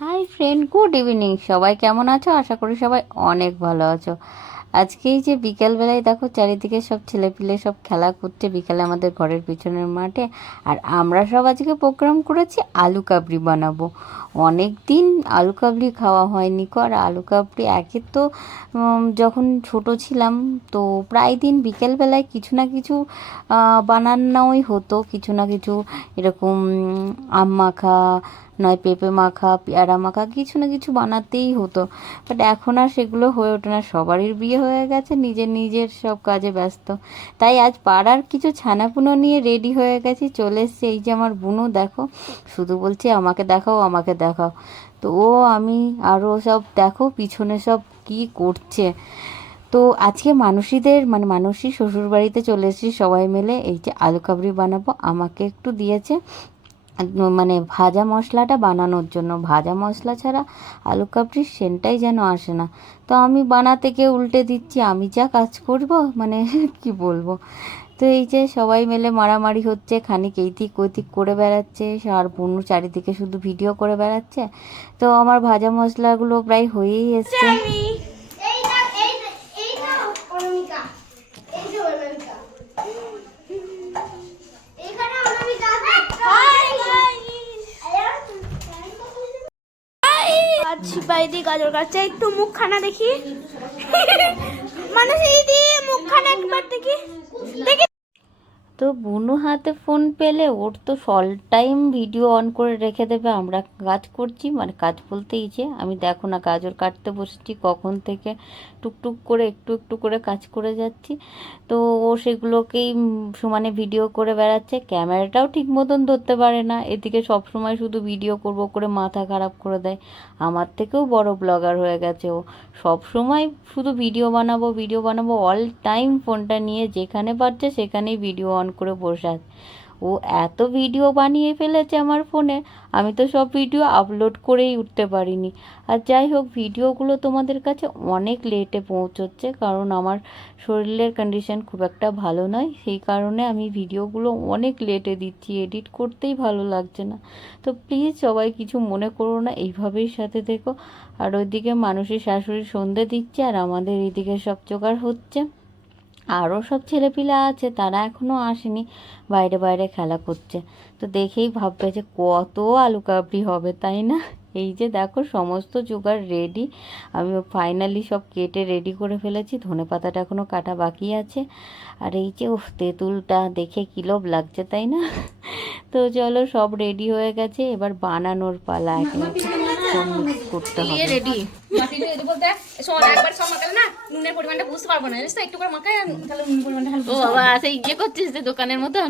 Hi friend good evening সবাই কেমন আছো? আশা করি সবাই অনেক ভালো আছো। আজকে এই যে বিকালবেলায় দেখো, চারিদিকে সব ছেলেপিলে সব খেলা করছে বিকালে আমাদের ঘরের পিছনের মাঠে। আর আমরা সব আজকে প্রোগ্রাম করেছি, আলু কাবলি বানাবো। অনেক দিন আলু কাবলি খাওয়া হয়নি কো, আর আলু কাবলি একে তো যখন ছোট ছিলাম, তো প্রায় দিন বিকেলবেলায় কিছু না কিছু বানানোই হতো। কিছু না কিছু এরকম আম মাখা নয়, পেঁপে মাখা, পেয়ারা মাখা, কিছু না কিছু বানাতেই হতো। বাট এখন আর সেগুলো হয়ে ওঠে না। সবারই বিয়ে হয়ে গেছে, নিজের নিজের সব কাজে ব্যস্ত। তাই আজ পাড়ার কিছু ছানাপুনো নিয়ে রেডি হয়ে গেছি, চলে এসছে। এই যে আমার বুনু, দেখো, শুধু বলছে আমাকে দেখাও আমাকে দেখাও। তো ও, আমি আরও সব দেখো, পিছনে সব কি করছে। তো আজকে মানুষীদের মানে মানুষই শ্বশুর বাড়িতে চলে এসেছি সবাই মিলে। এই যে আলু কাবলি বানাবো, আমাকে একটু দিয়েছে। মানে ভাজা মশলাটা বানানোর জন্য। ভাজা মশলা ছাড়া আলু কাবলির সেন্টটাই যেন আসে না। তো আমি বানাতে গিয়ে উল্টে দিচ্ছি, আমি যা কাজ করব মানে কি বলব? তো এই যে সবাই মিলে মারামারি হচ্ছে, খানিক এইদিক ওইদিক করে বেড়াচ্ছে, আর বনু চারিদিকে শুধু ভিডিও করে বেড়াচ্ছে। তো আমার ভাজা মশলাগুলো প্রায় হয়েই এসছে এইটা এইটা এইটা অনামিকা এই যে অনামিকা এখানে অনামিকা হাই বাইরে গাজর কাটছে একটু মুখখানা দেখি। মানুষ এই মুখখানা একবার দেখি। দেখি তো বুনু হাতে ফোন পেলে ওর তো সল টাইম ভিডিও অন করে রেখে দেবে। আমরা কাজ করছি মানে কাজ বলতে যে, আমি দেখো না গাজর কাটতে বসেছি, কখন থেকে টুকটুক করে একটু একটু করে কাজ করে যাচ্ছি। তো ও সেগুলোকেই সমানে ভিডিও করে বেড়াচ্ছে ক্যামেরাটাও ঠিক মতন ধরতে পারে না। এদিকে সব সময় শুধু ভিডিও করব করে মাথা খারাপ করে দেয়। আমার থেকেও বড় ব্লগার হয়ে গেছে ও। সব সময় শুধু ভিডিও বানাবো ভিডিও বানাবো অল টাইম ফোনটা নিয়ে যেখানে পারছে সেখানেই ভিডিও অন করে বসে আছে। ও এত ভিডিও বানিয়ে ফেলেছে আমার ফোনে আমি তো সব ভিডিও আপলোড করেই উঠতে পারিনি। আর যাই হোক ভিডিওগুলো তোমাদের কাছে অনেক লেটে পৌঁছচ্ছে, কারণ আমার শরীরের কন্ডিশন খুব একটা ভালো নয়। সেই কারণে আমি ভিডিওগুলো অনেক লেটে দিচ্ছি এডিট করতেই ভালো লাগছে না। তো প্লিজ সবাই কিছু মনে করো না, এইভাবেই সাথে দেখো আর ওইদিকে মানুষের শাশুড়ি সন্ধে দিচ্ছে, আর আমাদের এইদিকে সব জোগাড় হচ্ছে। আরও সব ছেলেপিলা আছে, তারা এখনও আসেনি, বাইরে বাইরে খেলা করছে। তো দেখেই ভাববে যে কত আলু কাবলি হবে, তাই না? এই যে দেখো সমস্ত জোগাড় রেডি আমি ফাইনালি সব কেটে রেডি করে ফেলেছি, ধনে পাতাটা এখনও কাটা বাকি আছে। আর এই যে উফ, তেঁতুলটা দেখে কিলোভ লাগছে, তাই না? তো চলো সব রেডি হয়ে গেছে, এবার বানানোর পালা একেবারে। সব mix করতে হবে। রেডি ও বাবা সেই ইয়ে করছিস যে দোকানের মতন?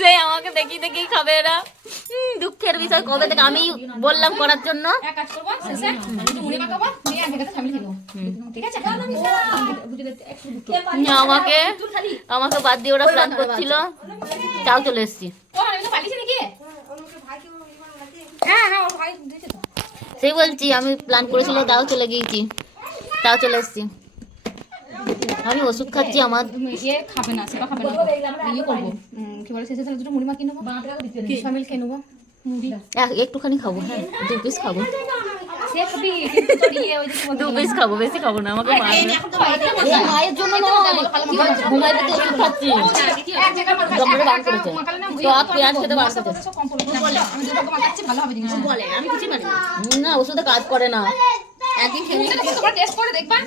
যে আমাকে দেখি দেখি খাবে এরা। দুঃখের বিষয় কবে থেকে আমি বললাম করার জন্য? আমাকে আমাকে বাদ দিয়ে ওরা প্ল্যান করছিল। তাও চলে এসেছি। হ্যাঁ হ্যাঁ ওর ভাই দিয়েছে তো। সেই বলছি আমি প্ল্যান করেছিল তাও চলে গিয়েছি। তাও চলে এসেছি। আমি ওষুধ খাচ্ছি আমার ইয়ে খাবে না সেটা খাবে না। ইয়ে করব। কি বলে শেষে তাহলে দুটো মুড়ি মাখিয়ে নেব? শামিল খেয়ে নেব? মুড়ি। একটুখানি খাব হ্যাঁ দু পিস খাব। দু পিস খাব বেশি খাব না আমাকে মারবে। এখন তো বাড়িতে এই মায়ের জন্য ঘুমাইতে তো ওষুধ খাচ্ছি। ডক্টরে বান করেছে। পেঁয়াজ খেতে বান করেছে। না কাজ করে না। একদিন খেয়ে নিলে তুমি তোমরা টেস্ট করে দেখবা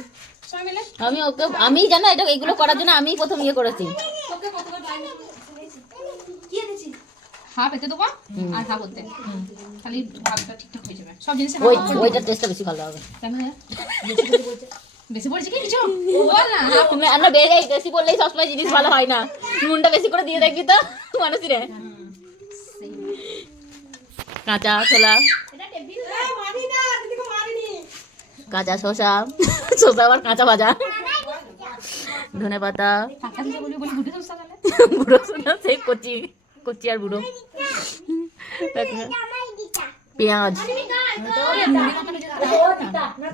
আমি ওকে আমি জানো এটা এগুলো করার জন্য আমি প্রথম ইয়ে করেছি। হাফ এতে দেবো আর হাফ ওতে তাহলে ভাগটা ঠিকঠাক হয়ে যাবে। সব জিনিসে ওই টেস্টটা বেশি ভালো হবে। কেন বেশি পড়েছে কি কিছু? বল না। তুমি আমরা বেড়ে বেশি বললেই সবসময় জিনিস ভালো হয় না। নুনটা বেশি করে দিয়ে দেখবি তো মানুষই রে। কাঁচা ছোলা। কাঁচা শসা। শসা আবার কাঁচা ভাজা। ধনে পাতা। বুড়ো শোনা সেই কচি। কচি আর বুড়ো। পেঁয়াজ।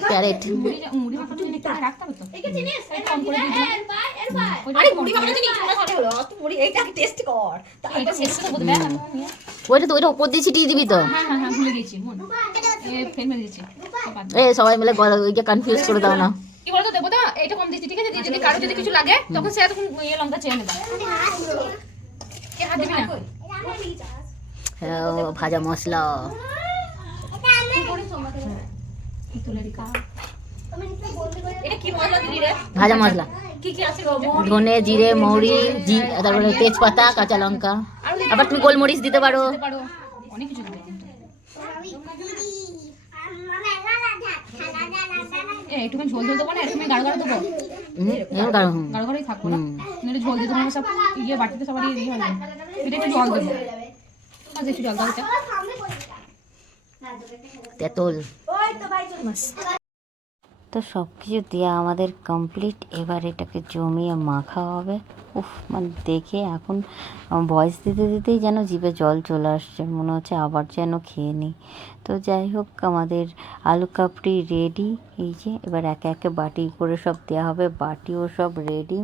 ক্যারেট। এটা ওইটা তো ওইটা উপর দিয়ে ছিটিয়ে দিবি তো। হ্যাঁ হ্যাঁ হ্যাঁ ভুলে গেছি মন এ সবাই মিলে গলা- কনফিউজ করে দাও না। কি বলতো দেবো তো এইটা কম দিচ্ছি ঠিক আছে? যদি কারও যদি কিছু লাগে তখন সে তখন ইয়ে লঙ্কা চেয়ে নেবে। ভাজা মশলা। ভাজা মশলা। কি কি আছে বাবু ধনে জিরে মৌরি জি তারপরে তেজপাতা কাঁচা লঙ্কা। আবার তুমি গোলমরিচ দিতে পারো। অনেক কিছু দিতে একটুখানি ঝোল ঝোল দেবো না একটুখানি গাঢ় গাঢ় দেবো গাঢ়, থাকব না। সব ইয়ে বাটিতে ইয়ে হবে। এটা একটু জল দেবো। আচ্ছা একটু জল দাও এটা। তেঁতুল। তো সব কিছু দেওয়া আমাদের কমপ্লিট এবার এটাকে জমিয়ে মাখা হবে। উফ মানে দেখে এখন ভয়েস দিতে দিতেই যেন জিভে জল চলে আসছে। মনে হচ্ছে আবার যেন খেয়ে নিই। তো যাই হোক আমাদের আলু কাপড়ি রেডি এই যে এবার একে একে বাটি করে সব দেওয়া হবে। বাটিও সব রেডি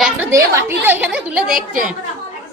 দেখো দে বাটি তো এখানে তুলে দেখছে।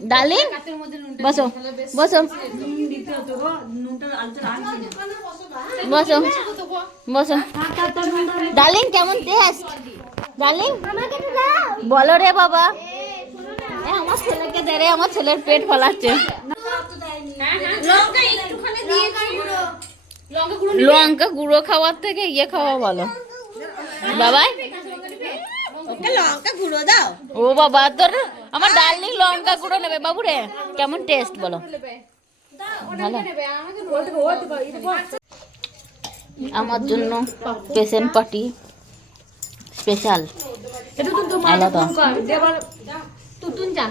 নুন বসো বসো। বসো বসো। ডার্লিং কেমন টেস্ট ডার্লিং বলো রে বাবা। এ, আমার ছেলেকে দে রে আমার ছেলের পেট ফলাচ্ছে। লঙ্কা গুঁড়ো। লঙ্কা খাওয়ার থেকে ইয়ে খাওয়া ভালো। বাবাই? লঙ্কা গুঁড়ো দাও। ও বাবা তোর আমার ডার্লিং লঙ্কা গুঁড়ো নেবে বাবু রে কেমন টেস্ট বলো? ভালো। আমার জন্য পেশেন্ট পার্টি স্পেশাল আলাদা। তুতুন যা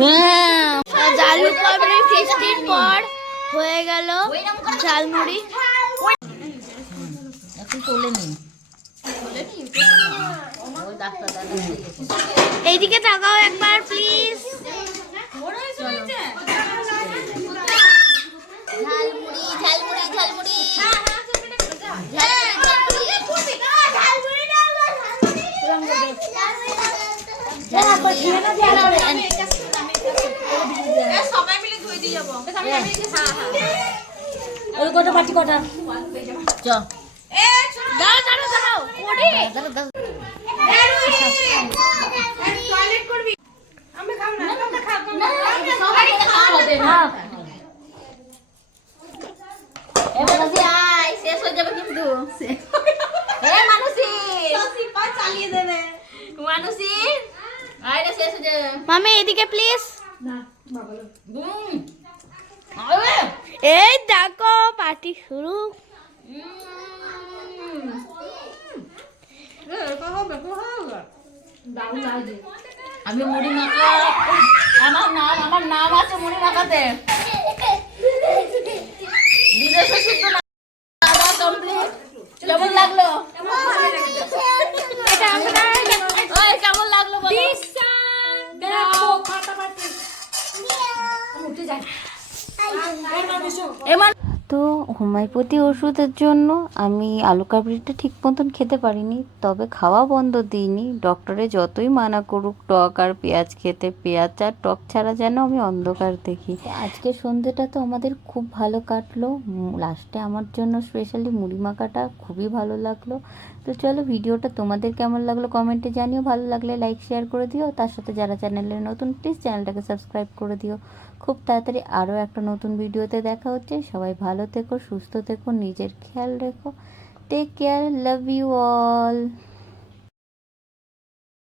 হ্যাঁ হয়ে গেল ঝালমুড়ি। এখন তোলে নি এইদিকে তাকাও একবার প্লিজ ঝালমুড়ি ঝালমুড়ি ঝালমুড়ি। ওই কটা বাটি কটা? চ। মামি এদিকে প্লিজ এই দেখো পার্টি শুরু। আমি মুড়ি মাখা। আমার নাম আমার নাম আছে মুড়ি মাখাতে। বিদেশে শুদ্ধ কমপ্লিট কেমন লাগল? কেমন লাগল বলো? এমান তো হোমিওপ্যাথি ওষুধের জন্য আমি আলু কাবড়িটা ঠিক মতন খেতে পারিনি। তবে খাওয়া বন্ধ দিইনি। ডক্টরে যতই মানা করুক, টক আর পেঁয়াজ খেতে, পেঁয়াজ আর টক ছাড়া যেন আমি অন্ধকার দেখি। আজকে সন্ধ্যেটা তো আমাদের খুব ভালো কাটলো। লাস্টে আমার জন্য স্পেশালি মুড়ি মাখাটা খুবই ভালো লাগল। তো চলো ভিডিওটা তোমাদের কেমন লাগল কমেন্টে জানিও। ভালো লাগলে লাইক শেয়ার করে দিও। তার সাথে যারা চ্যানেলে নতুন প্লিজ চ্যানেলটাকে সাবস্ক্রাইব করে দিও। খুব তাড়াতাড়ি আরও একটা নতুন ভিডিওতে দেখা হচ্ছে। সবাই ভালো থেকো, সুস্থ থেকো, নিজের খেয়াল রেখো। Take care love you all